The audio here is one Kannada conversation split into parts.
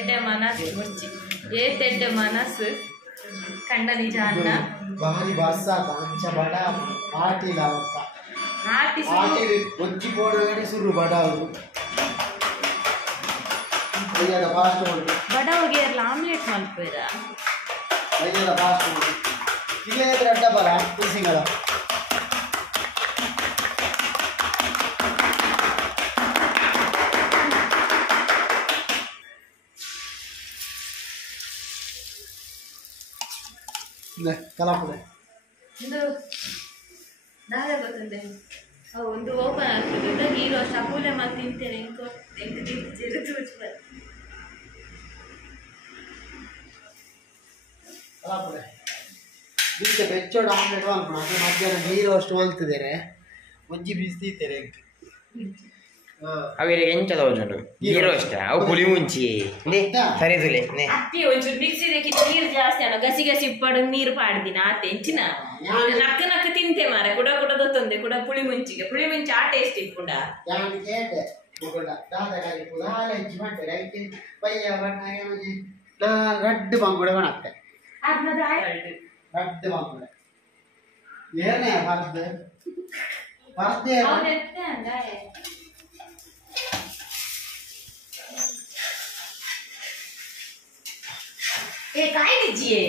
ತೆಡ್ಡೆ ಮನಸ್ಸು ಮುಚ್ಚಿ ತೆಡ್ಡೆ ಮನಸ್ಸು ಕಂಡ ನಿಜ ಅನ್ನ ಭಾರಿ ಬರ್ಸಾತ ಅಂಚ ಬಡ ಆಟಿಲ್ಲ ಅವಕ್ಕ ಆಟಿ ಒಜ್ಜಿ ಬೋಡಗಡೆ ಸುರು ಬಡವರು ಅಯ್ಯದ ಫಾಸ್ಟ್ ಉಂಟು ಬಡವರಿಗೆ ಎಲ್ಲ ಆಮ್ಲೆಟ್ ಮಾಡ್ತೀರ ಅಯ್ಯದ ಫಾಸ್ಟ್ ಉಂಟು ಇಲ್ಲೇ ಅಡ್ಡ ಬರ ತುಳಸಿಗಳ ಕಲಾಪುರ ನಾಳೆ ಗೊತ್ತಂತೆ ಒಂದು ಓಪನ್ ಆಗ್ತದೆ ಹೀರೋ ಶಪೂಲೆ ಮಾಡಿ ತಿಂತೇನೆ ಕಲಾಪುರ ಇದಕ್ಕೆ ಬೆಚ್ಚೋಡು ಆಮ್ಲೆಟ್ ಮಾಡ್ಕೊಂಡು ಅದು ಮಧ್ಯಾಹ್ನ ನೀರು ಅಷ್ಟು ಮಲ್ತಿದ್ದಾರೆ ಒಂಜಿ ಬೀಸ್ತೀತಾರೆ ಅವರಿಗೆ ಎಂಚದ ಉಂಟು ನೀರು ಅಷ್ಟೇ ಅವು ಪುಳಿ ಮುಂಚಿ ಸರಿ ತುಲೆ ಅಪ್ಪಿ ಒಂಚೂರು ಮಿಕ್ಸಿದಕ್ಕೆ ನೀರು ಜಾಸ್ತಿ ಅಲ್ಲ ಗಸಿ ಗಸಿ ಪಡು ನೀರು ಪಾಡ್ದಿನ ಆತ ಹೆಂಚಿನ ನಕ್ಕ ನಕ್ಕ ತಿಂತೆ ಮಾರ ಕುಡ ಕುಡ ದೊತ್ತೊಂದೆ ಕುಡ ಪುಳಿ ಮುಂಚಿಗೆ ಪುಳಿ ಮುಂಚಿ ಆ ಟೇಸ್ಟ್ ಇಟ್ಕೊಂಡ ರಡ್ಡು ಬಂಗುಡ ಬಣತ್ತೆ ರಡ್ಡು ಬಂಗುಡ ಏನೇ ಬರ್ದೆ ಬರ್ದೆ ಕಾಯಿ ನಿಜ್ಜಿಯೇ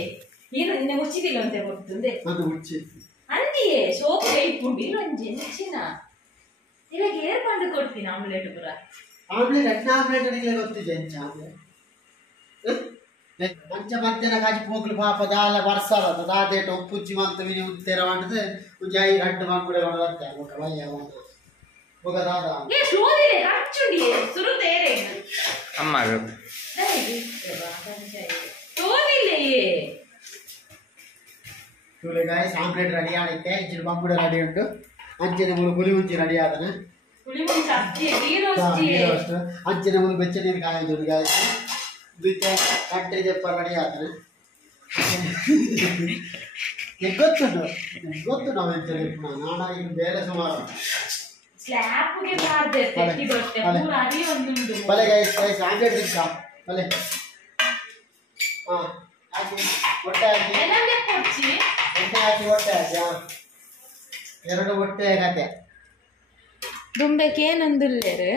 ಏನು ನಿನ್ನೆ ಮುಚ್ಚಿದಿಲ್ಲ ಅಂತ ಗೊತ್ತುಂದೆ ಅದು ಮುಚ್ಚಿ ಅಂದಿಯೇ ಸೋಪ್ ಇಟ್ಕೊಂಡು ಇಲ್ಲೊಂಜಿ ಮುಚ್ಚಿನ ಇವಾಗ ಏರ್ಪಂಡು ಕೊಡ್ತೀನಿ ಆಮ್ಲೆಟ್ ಪುರ ಆಮ್ಲೆಟ್ ಅಣ್ಣ ಆಮ್ಲೆಟ್ ಅಡಿಗೆ ಗೊತ್ತಿದೆ ಎಂಚ ಆಮ್ಲೆಟ್ ಮಂಚ ಮಧ್ಯಾಹ್ನ ಕಾಜಿ ಹೋಗ್ಲು ಪಾಪ ದಾಲ ಬರ್ಸಲ್ಲ ದಾದೇಟ ಉಪ್ಪುಚ್ಚಿ ಮಂತ ವಿನಿ ಉತ್ತೆರ ಮಾಡಿದ್ರೆ ಉಜ್ಜಾಯಿ ರಡ್ಡು ಮಂಗುಡೆ ಹೊರತ್ತೆ ಮುಖ ವಯ್ಯ ಮುಖ ದಾದ ಏ ಸೋದಿರೆ ಕಚ್ಚುಡಿಯೇ ಸುರುತೇರೆ ಅಮ್ಮ ಸೋದಿಲ್ಲೇ ಇವಳೆ ಗಾಯ್ಸ್ ಆಮ್ಲೆಟ್ ರೆಡಿ ಆಡೈತೆ ಇಜ್ಜಿನ ಬಂಗುಡೆ ರೆಡಿ ಉಂಟು ಅಂಚಿನ ಮುಳು ಪುಲಿ ಮುಂಚಿ ರೆಡಿ ಆದನೆ ಅಂಚಿನ ಮುಳು ಬೆಚ್ಚ ನೀರು ಕಾಯ್ದು ಗಾಯ್ಸ್ ಬಿಟ್ಟೆ ಕಟ್ಟೆ ಜಪ್ಪ ರೆಡಿ ಆದನೆ ಗೊತ್ತು ನಾವು ಎಂಚಲ್ಲಿ ನಾನ ಈಗ ಬೇರೆ ಸುಮಾರು ಸ್ಲ್ಯಾಪ್ಗೆ ಬಾರ್ದೆ ತೆಟ್ಟಿ ಬಟ್ಟೆ ಮೂರು ಅರಿ ಒಂದುಂಟು ಬಲೆ ಗೈಸ್ ಆಮ್ಲೆಟ್ ದಿಕ್ಕ ಬಲೆ ಹಾಕಿ ಹೊಟ್ಟೆ ಹಾಕಿ ಏನಂಗೆ ಕೊಚ್ಚಿ ಹೊಟ್ಟೆ ಹಾಕಿ ಎರಡು ಹೊಟ್ಟೆ ಕತೆ ದುಂಬೆಗೆ ಏನೊಂದುಲ್ಲೇರು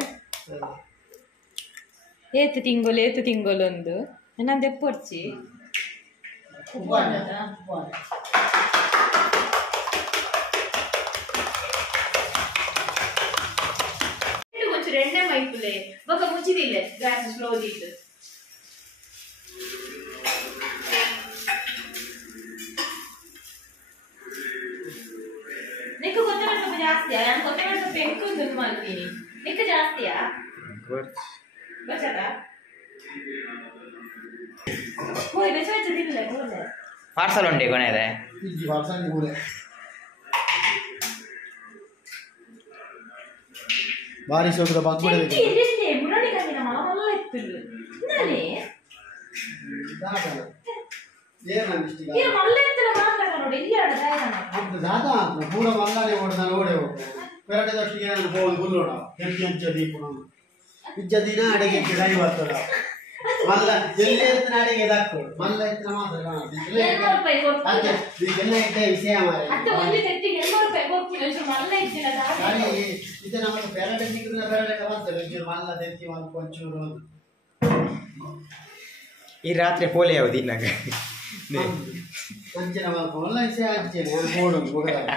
ಏತು ತಿಂಗೊಲೊಂದು ಏನಂದೆ ಪೊರ್ಚಿ ಒಂಚೂರು ಎಣ್ಣೆ ಮೈಪುಲೆ ಬೊಕ್ಕ ಮುಚ್ಚಿದಿಲ್ಲ ಗ್ಯಾಸ್ ಸ್ಲೋ ದಿದ್ದು ನಿಕ್ಕ ಕೊತ್ತಂಬರಿ ಸೊಪ್ಪು ಜಾಸ್ತಿಯಾ ನಾನು ಕೊತ್ತಂಬರಿ ಸೊಪ್ಪು ಎಂಟು ಮಾಡ್ತೀನಿ ನಿಕ್ಕ ಜಾಸ್ತಿಯಾ ಬಚ್ಚದ ಹೋಯ್ ಬೆಚ್ಚ ಬೆಚ್ಚದಿಲ್ಲ ಹೋದೆ ಪಾರ್ಸಲ್ ಉಂಟೆ ಕೊನೆಯದೆ ಇಜ್ಜಿ ಪಾರ್ಸಲ್ ಮೂಲೆ ಬಾರಿ ಸೋಕದ ಬಂದ್ಬಿಡದೆ ಇದಿಷ್ಟೇ ಮುರಳಿ ಕಂದಿನ ಮಾಮಲ್ಲ ಇತ್ತು ನಾನೇ ಏನು ಮಲ್ಲ ಇತ್ತಲ್ಲ ಮಾತಾಡ ನೋಡಿ ಇಲ್ಲಿ ಆಡ ದಾದಾ ಪೂರ ಮಲ್ಲಾನೆ ಓಡ್ದಾನೆ ಓಡೇ ಹೋಗ್ತಾನೆ ಪೆರಟದಷ್ಟಿಗೆ ನಾನು ಬೋಲ್ ಗುಲ್ಲೋಣ ಹೆಂಚ ದೀಪುಣ ಇಜ್ಜ ದಿನ ಅಡಿಗೆ ಗಿಡಾಯಿ ಬರ್ತದ ಮಲ್ಲ ಎಲ್ಲಿ ಎತ್ತಿನ ಅಡಿಗೆ ದಕ್ಕು ಮಲ್ಲ ಎತ್ತಿನ ಮಾತ್ರ ಎಲ್ಲ ಇದ್ದ ವಿಷಯ ಮಾರೆ ಇದು ನಮಗೆ ಪೆರಟ ಸಿಕ್ಕಿದ್ರೆ ಪೆರಟ ಬರ್ತದೆ ಒಂಚೂರು ಮಲ್ಲ ತೆತ್ತಿ ಒಂದು ಒಂಚೂರು ಈ ರಾತ್ರಿ ಪೋಲೆ ಯಾವ್ದು ಇನ್ನಾಗ ಅಂಚಿನ ಮಲ್ಲ ವಿಷಯ ಅಂಚೇನೆ ನಾನು ಬೋಡು ಹೋಗಲ್ಲ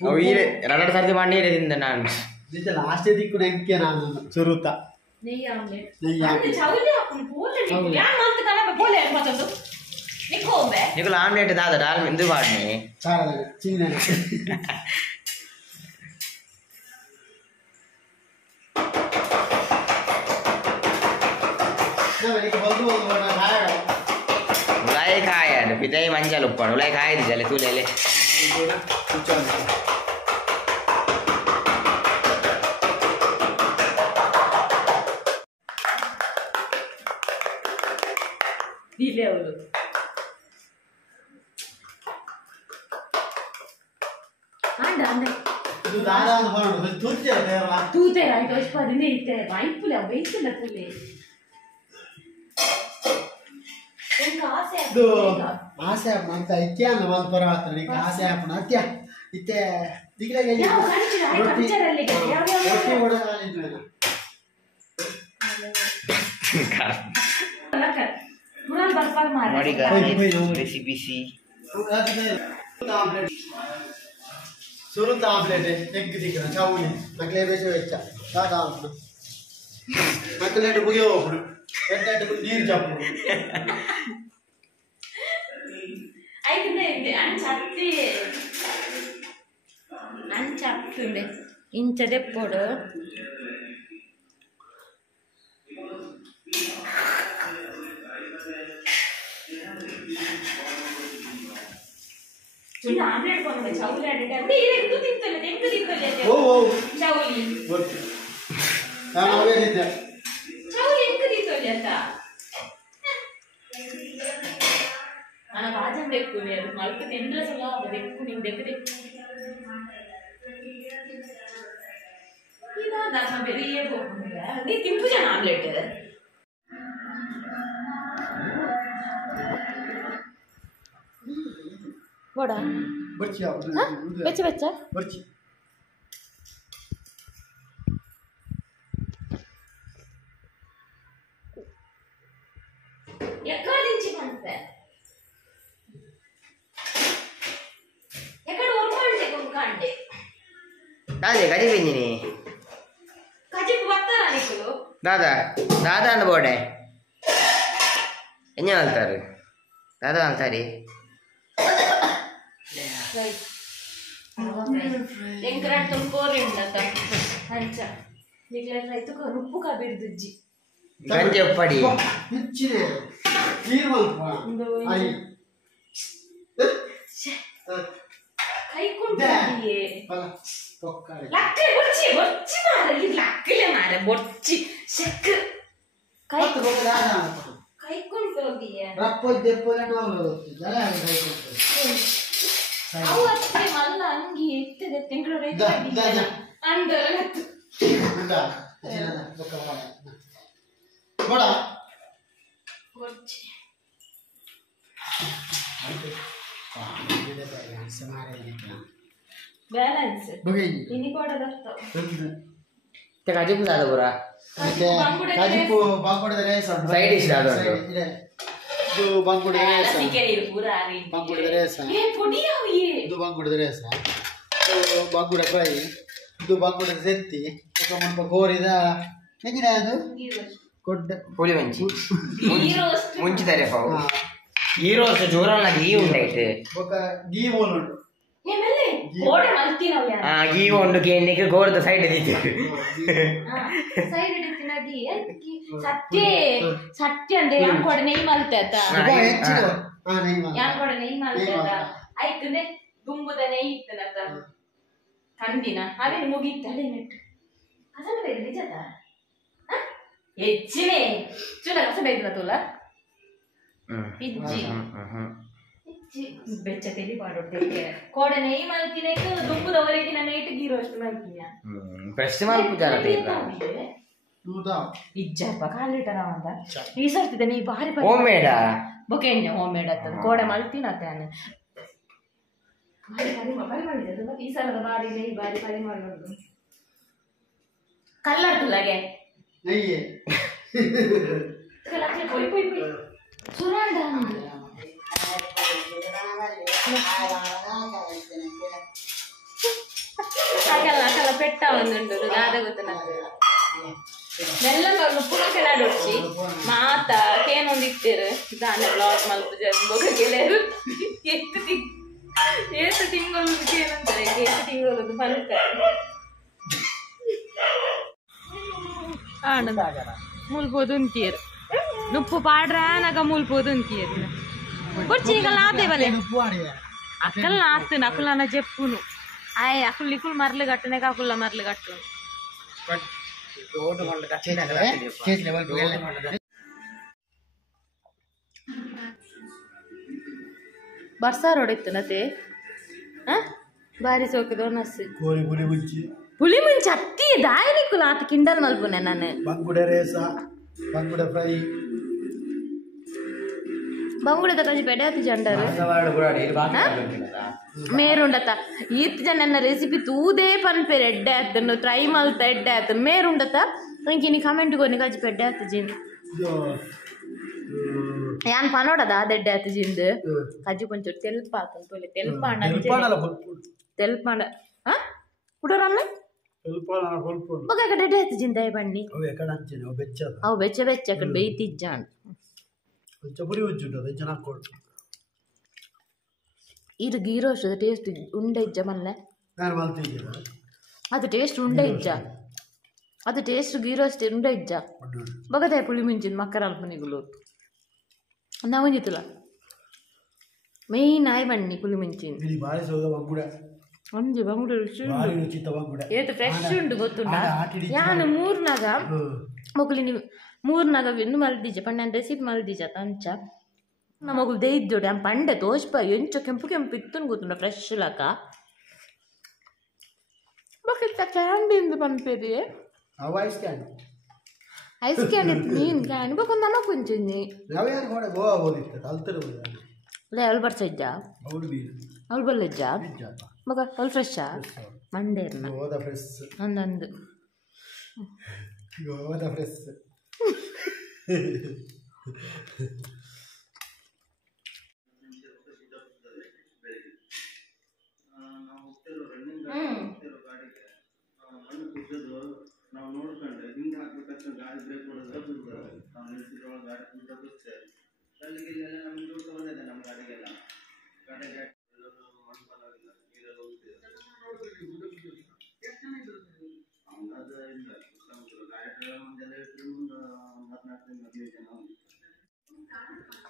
ಅವು ಈ ರಗಡ ಸರ್ದಿ ಮಾಡಿ ತಿಂದ ನಾನು ಲಾಸ್ಟ್ ದಿಕ್ಕು ನೆಂಕೆ ನಾನು ಸುರುತ ನೆಯ್ಯಿ ಆಮ್ಲೆಟ್ ನಿಕುಲು ಆಮ್ಲೆಟ್ ದಾದ ಡಾಲ್ ಇದು ಮಾಡ್ನಿ ಚಿಂಗನೆ ಉಲಾಯಿ ಕಾಯ ಪಿತಾಯಿ ಮಂಜಲ್ ಉಪ್ಪಾಡು ಉಲಾಯಿ ಕಾಯ್ದಿದ್ದಲ್ಲ ತೂಲೆಲೆ ದಿಲೆ ಅವಳು ಆಂಡ ಅಂದೆ ಇದು ದಾದಾನ ಹೊರಡು ತೂತಿಯಲ್ಲ ತೂತೆ ಆಯ್ತು ಅಷ್ಟದಿಂದ ಇತ್ತೆ ವೈಪುಲೆ ವೈಪುಲೆ ಪುಲೆ ಇದು ಆಸೆ ಅಂತ ಇತ್ಯಾನ ಒಂದು ಪರ ಆಗ್ತಾರೆ ಈಗ ಆಸೆ ಹಾಕೋಣ ಅತ್ಯ ಇತ್ತೆ ದಿಗ್ಲಾಗೆ ರೊಟ್ಟಿ ಹೊಡೆದ ಬಿಸಿ ಬಿಸಿ ಸುರುತ್ತ ಆಮ್ಲೆಟ್ ಎಗ್ ದಿಕ್ಕ ಚೌಳಿ ಮಕ್ಕಳೇ ಬೇಸು ವೆಚ್ಚ ಸಾದಾ ಮಕ್ಕಳೇಟು ಮುಗಿಯೋ ಹೋಗ್ಬಿಡು ಎಡ್ಡೆಟ್ಟು ನೀರು ಚಪ್ಪು ಅಂಚಾಕ್తుండే ఇంచ దెప్పుడు చూడు ఆమ్లెట్ కొనుగో చౌలి అంటే అంటే ఎందుకు తింటలేదు ఓ ఓ చౌలి ఓకే అవే తింటా చౌలి ఎందుకు తింటలేదు మన బాజం ఎక్కువ లేదు మళ్ళీ తింటలేసలా అది ఎక్కువ నీకు దగ్గర ఇలా దాకా పెరిగే పోకుండా నీ తింపు జన ఆమ్లెట్ వడా ಬರ್ಚಿ ಬೆಚ್ಚ ಬೆಚ್ಚ ಬರ್ಚಿ ఎక్కడి నుంచి పంపే ఎక్కడ ఒరుకంటే కొంకంటే దాదే గది పెంజిని కజిపు వస్తారా నీకు దాదా దాదా అంద ಬೋಡೆ ಎನ್ನ ಹೇಳ್ತಾರೆ దాదా ಹೇಳ್ತಾರೆ రైట్ ఎంకరాట్ తొంకోరిండత అంచ నిక్ల రైతు రుప్పు కబిర్దుజ్జి ಗಂಜೆ ಪಡಿ ಹೆಚ್ಚಿದೆ ನೀರು ಬಂತು ಅಲ್ಲಿ ಕೈ ಕೊಂಡ್ಬಿಯೆ ಬಲ ತೊಕ್ಕಾಳೆ ಲಕ್ಕೆ ಬೊಚ್ಚಿ ಬೊಚ್ಚಿ ಮಾರ ಇದು ಲಕ್ಕಲೆ ಮಾರ ಬೊಚ್ಚಿ ಶೆಕ್ ಕೈ ಕೈ ಕೊಂಡೋಗಿಯೆ ರಪ್ಪೊದ್ದೆ ಪೊಲೆ ನಾವು ಜಲ ಕೈ ಕೊಂಡ್ರೆ ಅವು ಅತ್ತೆ ಮಲ್ಲ ಅಂಗಿ ಇತ್ತದೆ ತಿಂಗಳು ರೈತ ಅಂದರ ಉಂಟ ಅಜಿನದ ಬೊಕ್ಕ ಬಡ ಬೊಚ್ಚಿ ಬ್ಯಾಲೆನ್ಸ್ ಇನಿ ಕೊಡದತ್ತ te kajipu dada pura ಕಾಜಿಪು ಬಾಂಗುಡದ ರೇಸ್ ಸೈಡ್ ಡಿಶ್ ದಾದ ಇದು ಬಾಂಗುಡದ ರೇಸ್ ಸಿಕೆರಿ ಪೂರ ಆರಿ ಬಾಂಗುಡದ ರೇಸ್ ಏ ಪುಡಿ ಅವಿಯೇ ಇದು ಬಾಂಗುಡದ ರೇಸ್ ಇದು ಬಾಂಗುಡ ಫ್ರೈ ಇದು ಬಾಂಗುಡದ ಸೆತ್ತಿ ఒక మనకు కోరిದ ಹೆಂಗಿದೆ ಅದು ಕೊಡ್ಡ ಪುಳಿ ಮಂಚಿ ಗೀ ರೋಸ್ಟ್ ಮುಂಚಿತಾರೆ ಪಾವು ಗೀ ರೋಸ್ಟ್ ಜೋರಲ್ಲ ಗೀ ಉಂಟಾಯ್ತು ఒక ಗೀ ಬೋಲ್ ಉಂಟು ಏಮೆಲ್ಲೆ ಗೋಡೆ ಮಲ್ತಿನವ ಯಾರು ಗೀ ಒಂದು ಕೇಣಿಗೆ ಗೋರದ ಸೈಡ್ ಇದ್ದಿತ್ತು ಸೈಡ್ ಇಡ್ತಿನ ಗೀ ಸತ್ಯ ಸತ್ಯ ಅಂದ್ರೆ ಯಾನ್ ಕೊಡೆ ನೆಯ್ ಮಲ್ತಾತ ಯಾನ್ ಕೊಡೆ ನೆಯ್ ಮಲ್ತಾತ ಆಯ್ತಂದೆ ದುಂಬುದ ನೆಯ್ ಇತ್ತನತ ಕಂದಿನ ಅವೇ ಮುಗಿತ್ತು ಅದೇ ನೆಟ್ಟು ಕಸನ ಬೇರೆ ನಿಜದ ಹೆಚ್ಚಿನೇ ಚೂಲ ಕಸ ಬೇಕಿಲ್ಲ ತೋಲ ಇಜ್ಜಿ ಬೆಚ್ಚ ತೆಲಿ ಪಾಡೋಡ್ತೈತೆ ಕೋಡೆ ನೆಯ್ ಮಲ್ತಿನೇಕ ದುಂಬುದವರೆಗಿನ ನೈಟ್ ಗೀ ರೋಸ್ಟ್ ಮಲ್ತಿನ ಫ್ರೆಶ್ ಮಾಲ್ ಪೂಜಾರ ಇಜ್ಜಪ್ಪ ಕಾಲಿಟರ ಅಂತ ಈ ಸರ್ತಿದೆ ನೀ ಭಾರಿ ಹೋಮ್ ಮೇಡ ಬೊಕೆನ್ನೆ ಹೋಮ್ ಮೇಡ್ ಆಗ್ತದ ಕೋಡೆ ಮಲ್ತಿನ ತಾನೆ ಪರಿಮಳಿದೆ ಮತ್ತೆ ಈ ಸಲದ ಬಾರಿ ನೆಯ್ ಬಾರಿ ಪರಿಮಳ ಕಲ್ಲರ್ ತುಲಗೆ ನೆಯ್ಯೆ ಕಲಕ್ಕೆ ಪೊಯ್ ಪೊಯ್ ಪೊಯ್ ಸುರಾಂಡ ಹಾಗಲ್ಲ ಹಾಕಲ್ಲ ಪೆಟ್ಟ ಒಂದುಂಟು ಗಾದೆ ಗೊತ್ತನ ಮೆಲ್ಲ ಉಪ್ಪುನ ಕೆಳಾಡೊಡ್ಚಿ ಮಾತ ಕೇನೊಂದು ಇಟ್ಟೇರು ದಾನೆ ಬ್ಲಾಕ್ ಮಲ್ಪ ಬೊಕ ಗೆಳೆಯರು ಏತು ತಿಂಗಳು ಏನಂತಾರೆ ಏತು ತಿಂಗಳು ಫಲಕ ಆನಂದ ಮುಲ್ಬೋದು ಅಂತೀರು ನುಪ್ಪು ಪಾಡ್ರ ನಾಗ ಮುಲ್ಬೋದು ಅಂತೀರು ಕೊಡ್ಚಿ ಈಗ ನಾತೆ ಬಲೆ అక్కలు నాస్తుంది అక్కలు అన్న చెప్పును అయ్యి అక్కలు లిక్కులు మరలు కట్టనే కాకుల మరలు కట్టు ಬರ್ಸಾರ್ ಹೊಡಿತನತೆ ಬಾರಿ ಸೋಕದ ನಸ್ ಕೋರಿ ಪುಲಿ ಮುಂಚಿ ಪುಲಿ ಮುಂಚೆ ಅತ್ತಿ ದಾಯನಿಕ್ಕುಲ ಆತ ಕಿಂಡಲ್ ಮಲ್ಪುನೆ ನಾನು ಬಂಗುಡೆ ರೇಸ ಬಂಗುಡೆ ಫ್ರೈ ಬಂಗುಳದ ಕಜಿ ಬೆಡೆ ಆತು ಜಂಡರು ಮೇರುಂಡತ ಈತ್ ಜನ ರೆಸಿಪಿ ತೂದೇ ಪನ್ಪೇರ್ ಎಡ್ಡೆ ಆತನು ಟ್ರೈ ಮಲ್ತ ಎಡ್ಡೆ ಆತ ಮೇರುಂಡತ ಇಂಕಿನಿ ಕಮೆಂಟ್ ಕೊನಿ ಕಜಿ ಪೆಡ್ಡೆ ಆತು ಜಿನ್ ಯಾನ್ ಪನೋಡದ ಅದೆಡ್ಡೆ ಆತು ಜಿಂದ್ ಕಜಿ ಕೊಂಚೂರು ತೆಲ್ಪ ಆತನ್ ತೊಲೆ ತೆಲ್ಪಾಂಡ ತೆಲ್ಪಾಂಡ ಕುಡೋರಮ್ಮ ಬೊಕ ಎಡ್ಡೆ ಆತು ಜಿಂದ ಬನ್ನಿ ಅವು ಬೆಚ್ಚ ಬೆಚ್ಚ ಅಕಡೆ ಬೇಯ್ತಿಜ್ಜಾನ್ ಇದು ಗೀ ರೋಸ್ಟ್ ಟೇಸ್ಟ್ ಉಂಡೆ ಇಜ್ಜ ಮಲ್ಲೆ ಅದು ಟೇಸ್ಟ್ ಉಂಡೆ ಇಜ್ಜ ಅದು ಟೇಸ್ಟ್ ಗೀ ರೋಸ್ಟ್ ಉಂಡೆ ಇಜ್ಜ ಬಗದೆ ಪುಳಿ ಮಿಂಚಿನ ಮಕ್ಕರ ಅಲ್ಪನಿಗುಲು ನಾವು ಜಿತ್ತಲ್ಲ ಮೇಯ್ನ್ ಆಯ್ ಬನ್ನಿ ಪುಳಿ ಮಿಂಚಿನ ಒಂಜಿ ಬಂಗುಡೆ ಏತು ಫ್ರೆಶ್ ಉಂಟು ಗೊತ್ತುಂಟ ಯಾನು ಮೂರ್ನಾಗ ಮೊಗಲಿ ನೀವು ಮೂರ್ನಾಗ ಇನ್ನು ಮಲ್ದಿಜ ಪಂಡ ರೆಸಿಪಿ ಮಲ್ದಿಜ ತಂಚ ನಮಗುಲು ದೇಯ್ದೋಡಿ ಆ ಪಂಡೆ ತೋಷ್ಪ ಎಂಚ ಕೆಂಪು ಕೆಂಪು ಇತ್ತು ಗೊತ್ತುಂಡ ಫ್ರೆಶ್ ಲಕ ಬಕಿತ್ತ ಕ್ಯಾಂಡಿಂದು ಪನ್ಪೇರಿ ಐಸ್ ಕ್ಯಾಂಡಿ ಮೀನ್ ಕ್ಯಾಂಡಿ ಬಕೊಂದು ನಮಕ್ ಕುಂಚಿನಿ ಅವಳು ಬರ್ಸ ಇಜ್ಜ ಅವಳು ಬಲ್ಲಿಜ್ಜ ಮಗ ಅವಳು ಫ್ರೆಶಾ ಮಂಡೇರ್ನ ಅಂದಂದು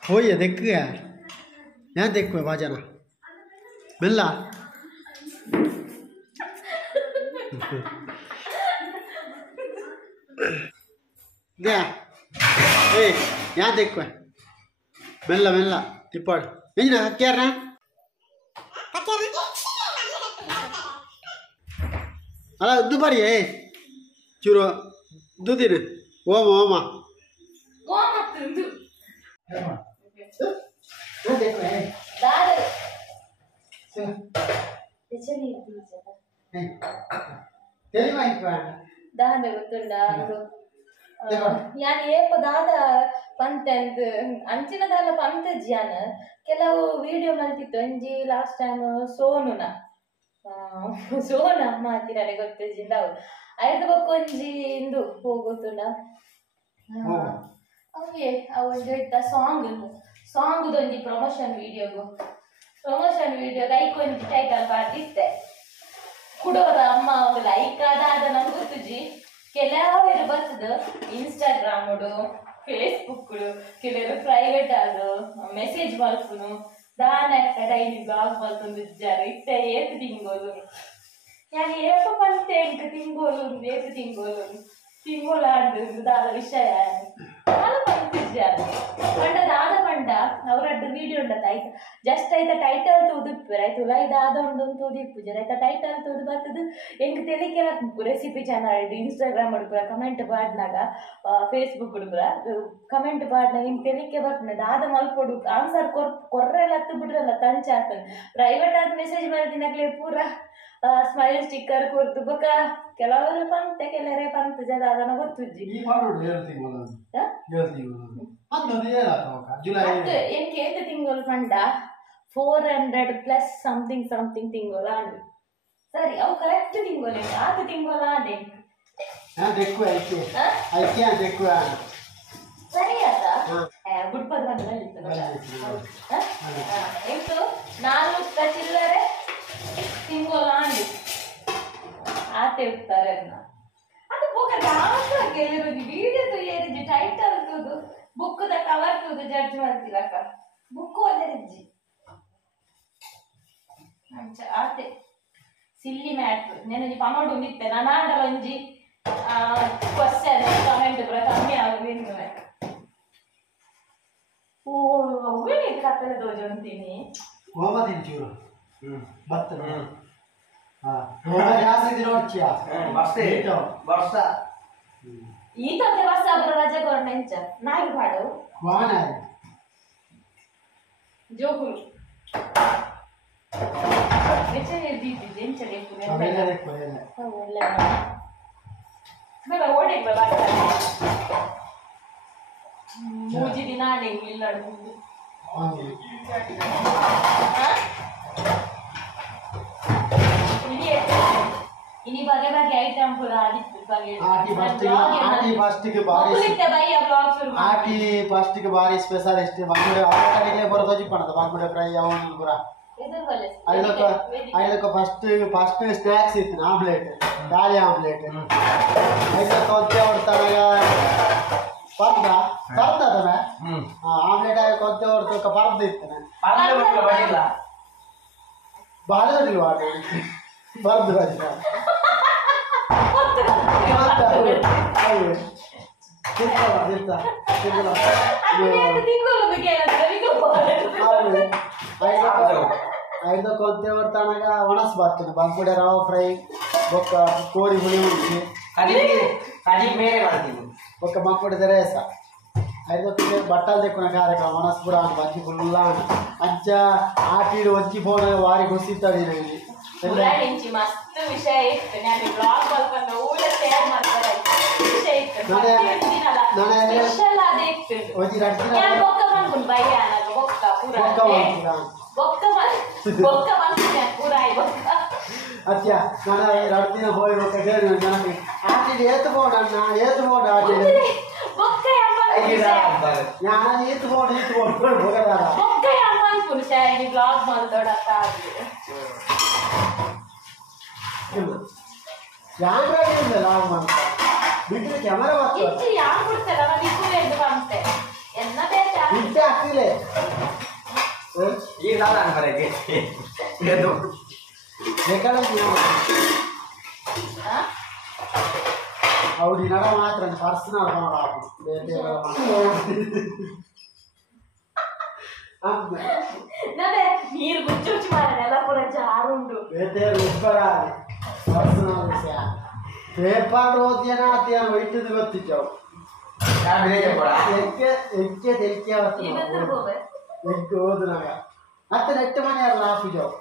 ಹೋಯ್ಯ ದೆಕ್ಕ ಯಾನ್ ದೆಕ್ಕ ಬಾಜನ ಮೆಲ್ಲ ಏ ಯಾನ್ ದೆಕ್ಕ ಮೆಲ್ಲ ಮೆಲ್ಲ ತಿಪ್ಪಾಡು ಎಂಜಿನ ಹಕ್ಕ್ಯಾರ ಅಲ್ಲ ಉದ್ದು ಬಾರಿ ಚೂರು ದುದಿನ ಓಮ ಓಮ ದಾದ ಗೊತ್ತುಂಡ ಯಾನ್ ಏಪ ದಾದ ಪಂತೆ ಅಂತ ಅಂಚಿನ ದಾಲ ಪಂತಜ್ಜಿ ಯಾನ್ ಕೆಲವು ವಿಡಿಯೋ ಮಲ್ತಿತ್ತು ಒಂಜಿ ಲಾಸ್ಟ್ ಟೈಮ್ ಸೋನುನ ಅಮ್ಮ ಹತ್ತಿರನೆ ಗೊತ್ತಜ್ಜಿಂದ ಅವು ಐದು ಬೊಕ್ಕ ಒಂಜಿ ಇಂದು ಹೋಗುತ್ತುಂಡ ಅವೇ ಅವೊಂದು ಇತ್ತ ಸಾಂಗ್ದೊಂಜಿ ಪ್ರಮೋಷನ್ ವಿಡಿಯೋ ಲೈಕ್ ಒಂಜಿ ಟೈಟಲ್ ಪಾಡ್ದಿತ್ತೆ ಕುಡೋರ ಅಮ್ಮ ಒಂದು ಲೈಕ್ ಆದ ನಮ್ಗೆ ಗೊತ್ತುಜಿ ಕೆಲವರು ಬರ್ತದ ಇನ್ಸ್ಟಾಗ್ರಾಮ್ ಫೇಸ್ಬುಕ್ ಕೆಲವರು ಪ್ರೈವೇಟ್ ಅದು ಮೆಸೇಜ್ ಮಲ್ಪುನು ದಾನ ಡೈಲಿ ಬ್ಲಾಗ್ ಮಲ್ಪುಂದು ಇಜ್ಜಾರು ಇತ್ತ ಏತು ತಿಂಗೋಲು ನಾನು ಏಪ ಪಂತೆ ಎಂಕ ತಿಂಗೋಲು ಏತು ತಿಂಗೋಲು ಆಡ್ದು ದಾದ ವಿಷಯ ನಾನು ಪಂತಿಜ್ಜಾರು ಪಂಡ ದಾದ ಪಂಡ ಅವರದ್ದು ವಿಡಿಯೋ ಉಂಡತ್ತ ಆಯ್ತು ಜಸ್ಟ್ ಆಯ್ತ ಟೈಟಲ್ ತೂದಿಪ್ಪು ಆಯ್ತು ಉಲ ಇದಾದ ಉಂಡು ತೂದಿಪ್ಪು ಜರ ಆಯ್ತ ಟೈಟಲ್ ತೂದು ಬರ್ತದು ಎಂಕ್ ತೆಲಿಕೆಲ ರೆಸಿಪಿ ಚಾನಲ್ ಇನ್ಸ್ಟಾಗ್ರಾಮ್ ಹುಡುಗ್ರ ಕಮೆಂಟ್ ಪಾಡ್ನಾಗ ಫೇಸ್ಬುಕ್ ಹುಡುಗ್ರ ಕಮೆಂಟ್ ಪಾಡ್ನಾಗ ಹಿಂಗೆ ತೆಲಿಕೆ ಬರ್ತದೆ ದಾದ ಮಲ್ಪೊಡು ಆನ್ಸರ್ ಕೊರ್ರೆಲ್ಲ ಹತ್ತು ಬಿಡ್ರಲ್ಲ ತಂಚ ಆಗ್ತದೆ ಪ್ರೈವೇಟ್ ಆದ ಮೆಸೇಜ್ ಮಾಡ್ದಿನಾಗ್ಲೇ ಪೂರ ಸ್ಮೈಲ್ ಸ್ಟಿಕ್ಕರ್ ಕೊರ್ದು ಬೊಕ ಕೆಲವರು ಪಂತೆ ಕೆಲವರೇ ಪಂತ ಜದ ಅದನ್ನ ಗೊತ್ತುಜ್ಜಿ ಎಂಕೆ ಏತು ತಿಂಗೋಲು ಪಂಡ 400+ ಸಮಥಿಂಗ್ ತಿಂಗೋಲ ಆಂಡು ಸರಿ ಅವು ಕರೆಕ್ಟ್ ತಿಂಗೋಲೆ ಆತು ತಿಂಗೋಲ ಆಂಡೆ ಸರಿ ಆತ ಗುಡ್ಪದ ಎಂಟು 4 ಚಿಲ್ಲರೆ ತಿಂಗೋಲ ಆಂಡು ಆತೆ ಇರ್ತಾರೆ ಅದು ಬುಕ್ಕ ಕೆಲವರು ವಿಡಿಯೋ ಏರಿದ್ದು ಟೈಟಲ್ ತೂದು ಬುಕ್ಕದ ಕವರ್ ತೂದು ಜಡ್ಜ್ ಮಾಡ್ತಿರಕ್ಕ ಬುಕ್ ಓದಿರಿಜ್ಜಿ ಅಂಚ ಆತೆ ಸಿಲ್ಲಿ ಮ್ಯಾಟ್ ನೆನಜಿ ಪನೋಡು ನಿತ್ತೆ ನಾನಾಡ ಒಂಜಿ ಕ್ವಶನ್ ಕಮೆಂಟ್ ಪೂರ ಕಮ್ಮಿ ಆಗುವೇನು ಓ ಅವೇ ಕತ್ತಲೆ ದೋಜ ಅಂತೀನಿ ಓಮದಿನ ಚೂರು ಬತ್ತನ ಈ ತರ ವರ್ಷ ಆದ್ರೆ ರಜೆ ಕೊರಣ ಎಂಚ ನಾಯಿ ಪಾಡು ಜೋಗುಲು ಮೂಜಿ ದಿನ ಇಲ್ಲ ini bagi-bagi item pura adit bagi first ಗೆ ಬಾರಿ ಸ್ಪೆಷಲಿಸ್ಟ್ ಬಂದ್ರೆ ಅವರಿಗೆ ಬರೋದು ಪಣದ ಬಾಗ್ಬಿಡ ಫ್ರೈ ಅವನು ಪುರ ಐದಕ್ಕೆ ಫಸ್ಟ್ ಸ್ನ್ಯಾಕ್ಸ್ ಇತ್ತು ಆಮ್ಲೆಟ್ ದಾಳಿ ಆಮ್ಲೆಟ್ ಐದಕ್ಕೆ ಕೊದ್ದೆ ಹೊಡ್ತಾಗ ಪರ್ದದ ಆಮ್ಲೆಟ್ ಆಗಿ ಕೊದ್ದೆ ಹೊಡ್ತಕ್ಕ ಪರ್ದ ಇತ್ತು ಬಾಳದಿಲ್ಲ ಬರ್ದು ಐದು ಕೊದ್ದೆ ಬರ್ತಾನಾಗ ಒಣಸ್ ಬರ್ತದೆ ಬಂದ್ಬಿಡ ರವಾ ಫ್ರೈ ಬೊಕ್ಕ ಕೋರಿ ಹುಳಿ ಉಂಟು ಬೊಕ್ಕ ಬಂದ್ಬಿಡ ರೇಸ ಐದೊತ್ತಿಗೆ ಬಟ್ಟಲು ತೆಕ್ಕಿನ ಕಾರ್ಯಕ್ರಮ ಒಣಸ್ ಬಿಡ ಬಂಜಿ ಫುಲ್ಲ ಅಂಚ ಆಟಿಡು ಒಂಚಿ ಫೋನ್ ವಾರಿ ಗೊತ್ತಿದ್ದಾಳೆ ಇಲ್ಲಿ ಮಸ್ತ್ ವಿಷಯ ಇತ್ತು ನಾನು ಬ್ಲಾಗ್ ಮಾಡ್ಕೊಂಡು ಊಟ ತಯಾರು ಮಾಡ್ತಾರೆ ವಿಷಯ ಇತ್ತು ಸ್ಪೆಷಲ್ ಅದೇ ಇತ್ತು ಬೊಕ್ಕ ಮಾಡ್ಕೊಂಡು ಬಯ್ಯ ನನಗೆ ಬೊಕ್ಕ ಬೊಕ್ಕ ಮಾಡ್ತೀನಿ ಪೂರ ಬೊಕ್ಕ ಅತ್ಯ ನಾನು 2 ದಿನ ಹೋಗಿ ಬೊಕ್ಕ ಹೇಳಿ ನನಗೆ ಆಟಿಗೆ ಏತ್ಬೋಡ ಆಟಿಗೆ ಬೊಕ್ಕ ನಾನು ಏತ್ಬೋಡು ಹೋಗಲ್ಲ ಬೊಕ್ಕ ಅಮ್ಮನ್ ಪುರುಷ ಈ ಬ್ಲಾಗ್ ಮಾಡ್ದೋಡತ್ತ ಆಗಿದೆ ಕ್ಯಾಮ್ರಾ ಲಾಗ್ ಮಾಡ್ತಾ ಬಿಟ್ಟರೆ ಕ್ಯಾಮರಾ ಇಚ್ಚಿ ಯಾರು ಕೊಡ್ತಾರೆ ನಾವು ಇಬ್ಬರು ಎಂದು ಕಾಣ್ತೆ ಎನ್ನ ಬೇಟ ಇಟ್ಟೆ ಆಗ್ತಿಲ್ಲ ಈ ದಾದ ಅನ್ಬರಕ್ಕೆ ಇದು ಬೇಕಾದ್ರೆ ಅವ್ರು ನಡ ಮಾತ್ರ ಪರ್ಸನಲ್ ಮಾಡೋದು ಬೇರೆ ನಡೆ ನೀರು ಗುಚ್ಚುಚ್ಚು ಮಾರನೆ ಎಲ್ಲ ಪುರ ಜಾರುಂಡು ಬೇರೆ ಉಪ್ಪರ ಪರ್ಸನಲ್ ವಿಷಯ ಪೇಪರ್ ಓದ್ಯನ ಅತ್ಯಾನ ವೈಟ್ಯದ ಗೊತ್ತಿದ್ದವು ಓದಿನಾಗ ಮತ್ತೆ ನೆಟ್ಟು ಮನೆಯಲ್ಲ ಹಾಕಿದ್ದವು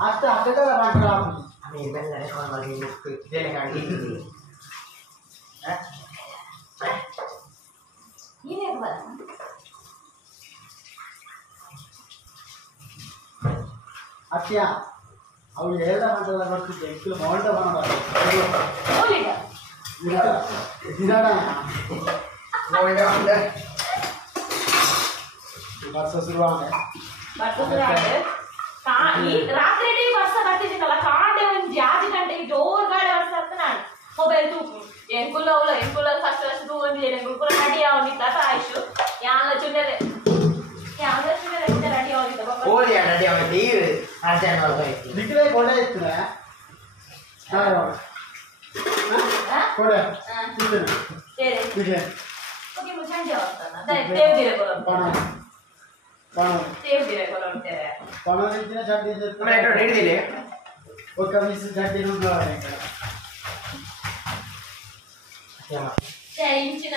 ಅಷ್ಟು ಹತ್ತದಲ್ಲ ಮಾತ್ರ ಅತ್ಯ ಅವ್ರು ಎಲ್ಲ ಮಾತ್ರ ಬರ್ತಿದ್ದೆ ಎಷ್ಟು ಮೌಲ್ಡ ವರ್ಷ ಶುರುವಾನೆ ರಾತ್ರಿ ವರ್ಷ ಬರ್ತಿದ್ದೀನಲ್ಲ ಕಾಂಡೆ ಒಂದು ಜಾಜಿ ಗಂಟೆಗೆ ಜೋರ್ ಗಾಳಿ ವರ್ಷ ಅಂತ ನಾನು ಮೊಬೈಲ್ ತೂಕು ಎಂಕುಲ ಫಸ್ಟ್ ವರ್ಷ ತೂಗೊಂಡು ಎಂಕುಲ ರೆಡಿ ಅವನಿದ್ದ ಆಯ್ತು ಯಾಂಗ ಚುನ್ನಲೆ ರೆಡಿ ಅವನಿದ್ದ ನಿಖಿಲೇ ಕೊಡೆ ಇತ್ತು ಕೊಡೆ ಸಂಜೆ ದೇವ್ದಿರೆ ಪಣದಿನ ಚಡ್ಡಿ ಹಿಡಿದಿಲ್ಲ ఒక మిస్ చడ్డీ ఉండాలి ఇక్కడ చేయించిన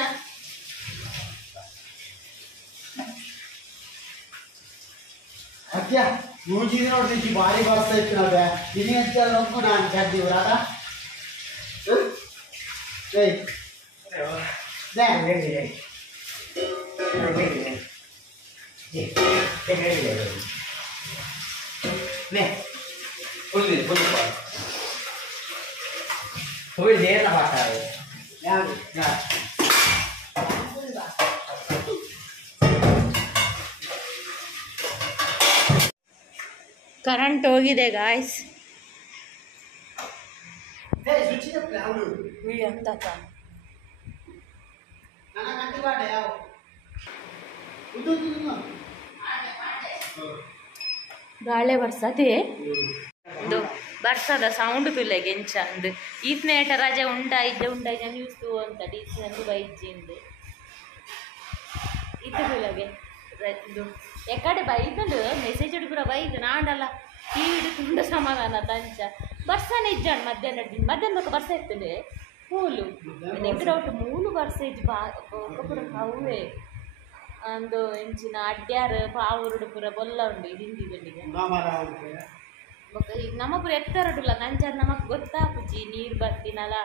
ಅತ್ಯ ಮೂಜಿನ ನೋಡಿ ಭಾರಿ ಬರ್ತಾ ಇತ್ತು ನಾವೇ ಇನಿ ಅಂತ ನೋಡ್ಕೊ ನಾನು ಚಡ್ಡಿ ಬರಾದ ಏಯ್ ದೇ ನೇ ಫುಲ್ ಫುಲ್ ದೇರ ಮಾಡ್ತಾರೆ ಯಾರು ಕರೆಂಟ್ ಹೋಗಿದೆ ಗಾಯ್ಸ್ ಗಾಳೆ ಬರ್ಸತಿ ಬರ್ಸದ ಸೌಂಡ್ ತುಲೆಗೆ ಎಂಚಂದು ಈತ್ನೇಟ ರಜೆ ಉಂಟಾಯ್ದೆ ನ್ಯೂಸ್ ಅಂತ ಟೀಚರ್ ಬೈಜಿಂದು ಇದು ತುಲೆಗೆ ಇದು ಎಕಡೆ ಬೈದಲು ಮೆಸೇಜ್ ಹುಡುಗರ ಬೈದು ನಾಡಲ್ಲ ತೀಡು ತುಂಬ ಸಮಾಧಾನ ತಂಚ ಬರ್ಸನೆ ಇಜ್ಜಾಣ ಮಧ್ಯಾಹ್ನಕ್ಕೆ ಬರ್ಸ ಇರ್ತದೆ ಮೂಲು ನೆಂಕಡ ಒಟ್ಟು ಮೂಲು ಬರ್ಸೇಜ್ ಪೂರ ಅವೇ ಅಂದು ಎಂಚಿನ ಅಡ್ಡ್ಯಾರು ಪಾವುರುಡು ಪೂರ ಬೊಲ್ಲ ಉಂಡು ಹಿಂದಿಗೆ ಈಗ ನಮ್ಮ ಪೂರ ಎತ್ತರಡುಲ್ಲ ನಂಚಾರ ನಮಕ್ ಗೊತ್ತಾಪುಜಿ ನೀರು ಬರ್ತೀನಲ್ಲ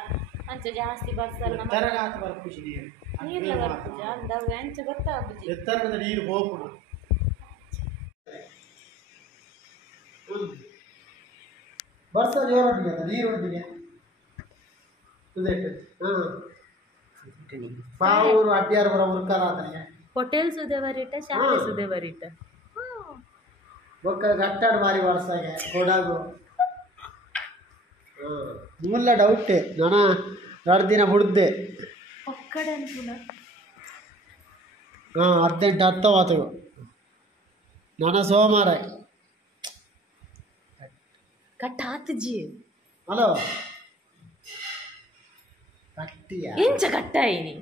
ಅಂಚ ಜಾಸ್ತಿ ಬರ್ಸಲ್ಲ ನೀರ್ಲ ಬರ್ಪುಜ ಅಂದವು ಅಂಚ ಗೊತ್ತಾಪುಜಿ ಎತ್ತರದ ನೀರು ಹೋಗ್ಬಿಡ ಬರ್ಸ ಜೋರೊಟ್ಟಿಗೆ ಅದ ನೀರೊಟ್ಟಿಗೆ ಪಾವೂರು ಅಡ್ಯಾರು ಬರೋ ಉರ್ಕಾರ ಆತನಿಗೆ ಹೋಟೆಲ್ ಸುದೆ ಬರೀಟ ಶಾಲೆ ಸುದೆ ಬರೀಟ ಬೊಕ್ಕ ಗಟ್ಟಾಡು ಮಾರಿ ವರ್ಷಗೆ ಕೊಡಗು ನಿಮ್ಮೆಲ್ಲ ಡೌಟೇ ನಾನು 2 ದಿನ ಬಿಡ್ದೆ ಒಕ್ಕಡೆ ಅನ್ಪುನ ಅರ್ಧೆಂಟು ಹತ್ತವಾತು ನಾನು ಸೋಮವಾರ ಕಟ್ಟ ಆತಜಿ ಹಲೋ ಕಟ್ಟಿಯ ಎಂಚ ಕಟ್ಟಾಯಿನಿ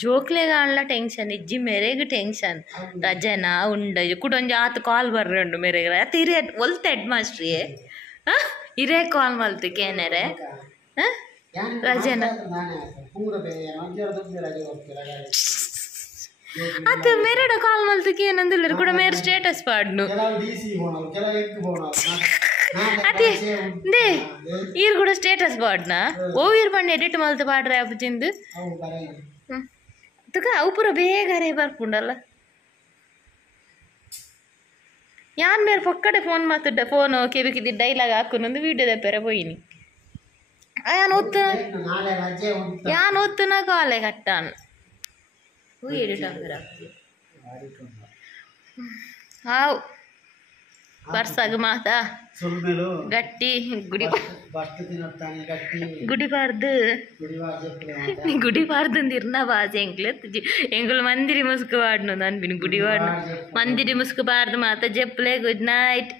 ಜೋಕ್ಲೆಗಾಣ್ಲ ಟೆನ್ಷನ್ ಇಜ್ಜಿ ಮೆರೆಗ್ ಟೆನ್ಷನ್ ರಜನ ಉಂಡ ಕುಡೊಂಜಿ ಆತು ಕಾಲ್ ಬರ್ರಂಡು ಮೆರೆಗ ಅತ್ ಹಿರಿಯ ಒಲ್ತ ಹೆಡ್ ಮಾಸ್ಟ್ರಿಯೇ ಹಿರೇ ಕಾಲ್ ಮಲ್ತು ಏನೇರೆ ರಜನ ಅತ್ ಮೆರೆಡ ಕಾಲ್ ಮಲ್ತಕ್ಕೆ ಏನಂದಿಲ್ಲ ಕೂಡ ಮೇರೆ ಸ್ಟೇಟಸ್ ಪಾಡ್ನು ಅದೇ ದೇ ಈರ್ ಕೂಡ ಸ್ಟೇಟಸ್ ಪಾಡ್ನ ಓವಿರ್ ಬಂದು ಎಡಿಟ್ ಮಲ್ತು ಪಾಡ್ರೆ ಅಪ್ಪಜಿಂದು ತುಕ ಅವು ಪೂರ ಬೇಗ ರೇ ಬರ್ಪುಂಡಲ್ಲ ಯಾನ್ ಬೇರೆ ಪಕ್ಕಡೆ ಫೋನ್ ಮಾತಾಡ ಫೋನು ಕೆಬಿಕಿದ್ದ ಡೈಲಾಗ್ ಹಾಕುನೊಂದು ವಿಡಿಯೋ ದಪ್ಪರೆ ಪೋಯಿನಿ ಯಾನ್ ಓದ್ತುನ ಕಾಲೆ ಕಟ್ಟಾನ್ ಎಡಿಟ್ ಆಗ್ತಾರ ಹಾವು ಬರ್ಸಾಗ ಮಾತಾ ಗಟ್ಟಿ ಗುಡಿಬಾರ್ದು ನಿರ್ನ ಬಾಜ ಎಂಗ್ಲು ಮಂದಿರಿ ಮುಸ್ಕು ವಾಡ್ನು ಅನ್ಬಿನ್ ಗುಡಿವಾಡ್ನು ಮಂದಿರಿ ಮುಸ್ಕು ಬಾರ್ದು ಮಾತ ಜಪ್ಲೆ ಗುಡ್ ನೈಟ್